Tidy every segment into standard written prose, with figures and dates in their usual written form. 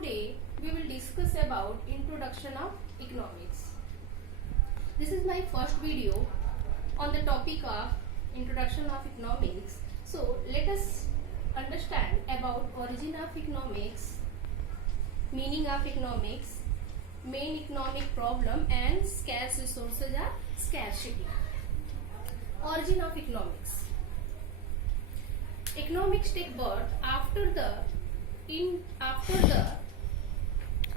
Today we will discuss about introduction of economics. This is my first video on the topic of introduction of economics. So let us understand about origin of economics, meaning of economics, main economic problem and scarce resources or scarcity. Origin of economics. Economics take birth after the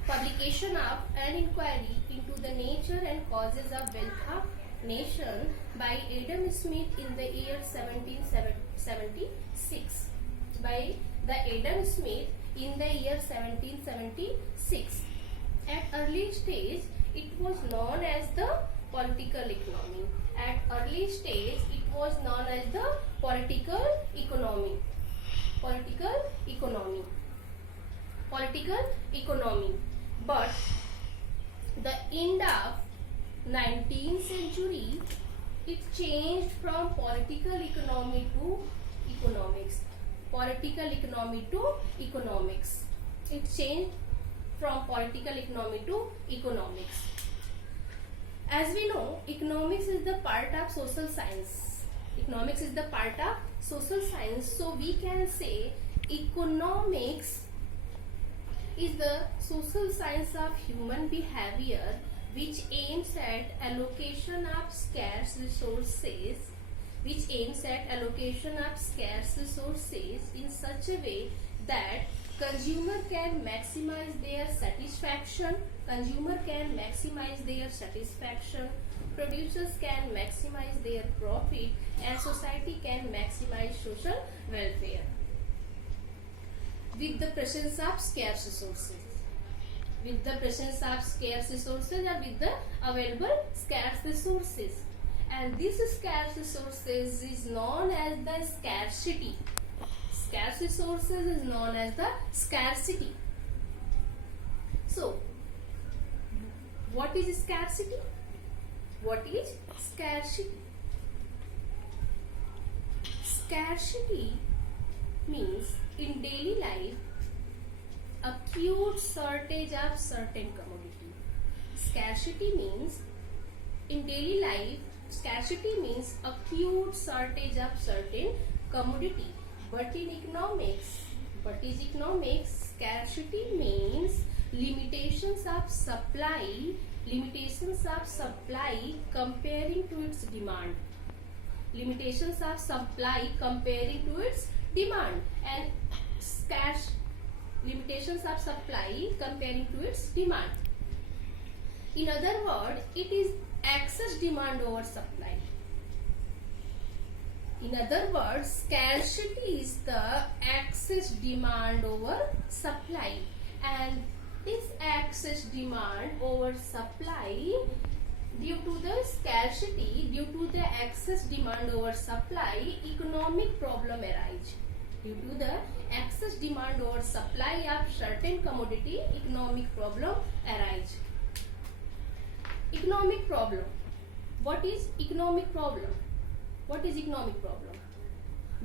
publication of an inquiry into the nature and causes of wealth of nation by Adam Smith in the year 1776. By the Adam Smith in the year 1776. At early stage, it was known as the political economy. At early stage, it was known as the political economy. But the end of 19th century, it changed from political economy to economics. It changed from political economy to economics. As we know, economics is the part of social science. So we can say economics is the social science of human behavior which aims at allocation of scarce resources in such a way that consumer can maximize their satisfaction, producers can maximize their profit, and society can maximize social welfare with the presence of scarce resources. Or with the available scarce resources. And this scarce resources is known as the scarcity. So, what is scarcity? Scarcity means in daily life acute shortage of certain commodity. Scarcity means acute shortage of certain commodity. But in economics, scarcity means limitations of supply comparing to its demand. And scarce limitations of supply comparing to its demand. In other words, it is excess demand over supply. Scarcity is the excess demand over supply, and this excess demand over supply, due to the excess demand over supply, economic problem arise. Due to the excess demand over supply of certain commodity, economic problem arise. Economic problem. What is economic problem?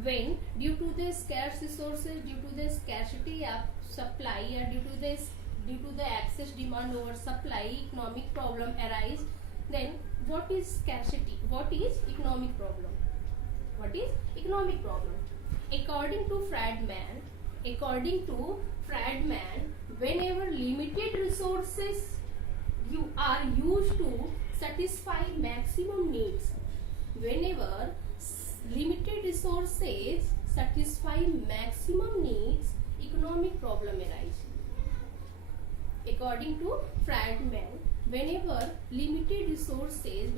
When due to the scarce resources, due to the scarcity of supply, or due to the excess demand over supply, economic problem arise. Then what is scarcity? What is economic problem? According to Friedman, whenever limited resources you are used to satisfy maximum needs, economic problem arise. According to Friedman, whenever the limited resources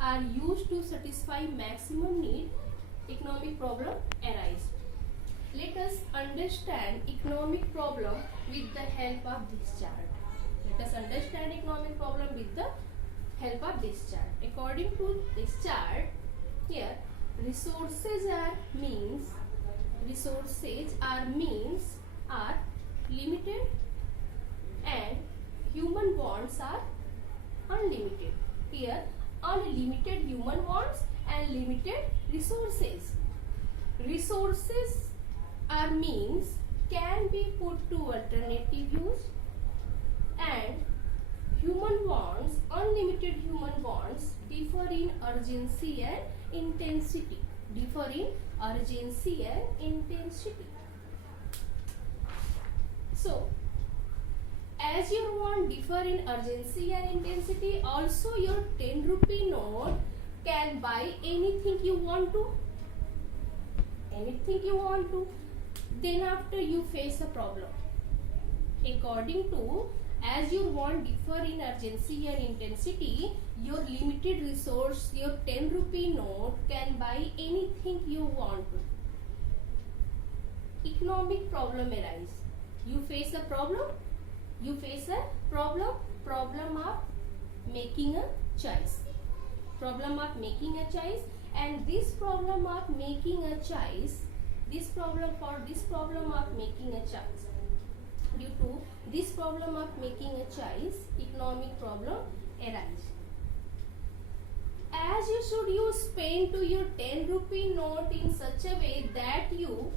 are used to satisfy maximum need, economic problem arise. Let us understand economic problem with the help of this chart. According to this chart, here resources are limited and human wants are unlimited. Here unlimited human wants and limited resources. Resources are means can be put to alternative use, and human bonds, unlimited human bonds, differ in urgency and intensity. Differ in urgency and intensity. So, as your want differ in urgency and intensity, also your 10 rupee note can buy anything you want to. Anything you want to. Then after you face a problem. According to, as your want differ in urgency and intensity, your limited resource, your 10 rupee note can buy anything you want to. Economic problem arise. You face a problem. You face a problem. Problem of making a choice. Problem of making a choice, and this problem of making a choice, this problem of making a choice. Due to this problem of making a choice, economic problem arise. As you should use spend to your 10 rupee note in such a way that you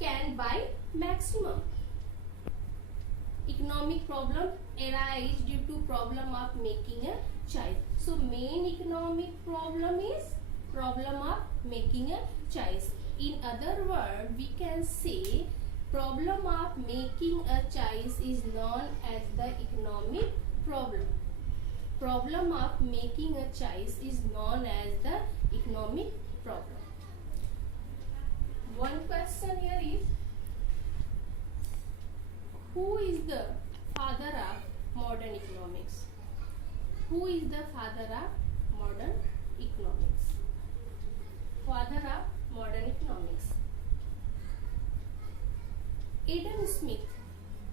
can buy maximum. Economic problem arise due to problem of making a choice. So main economic problem is problem of making a choice. In other words, we can say problem of making a choice is known as the economic problem. Problem of making a choice is known as the economic problem. One question here is, who is the father of modern economics? Who is the father of modern economics? Father of modern economics. Adam Smith.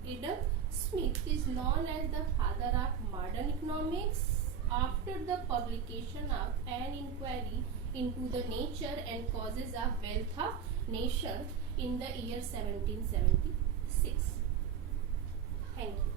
Adam Smith is known as the father of modern economics after the publication of an inquiry into the nature and causes of wealth of nations in the year 1776. Thank you.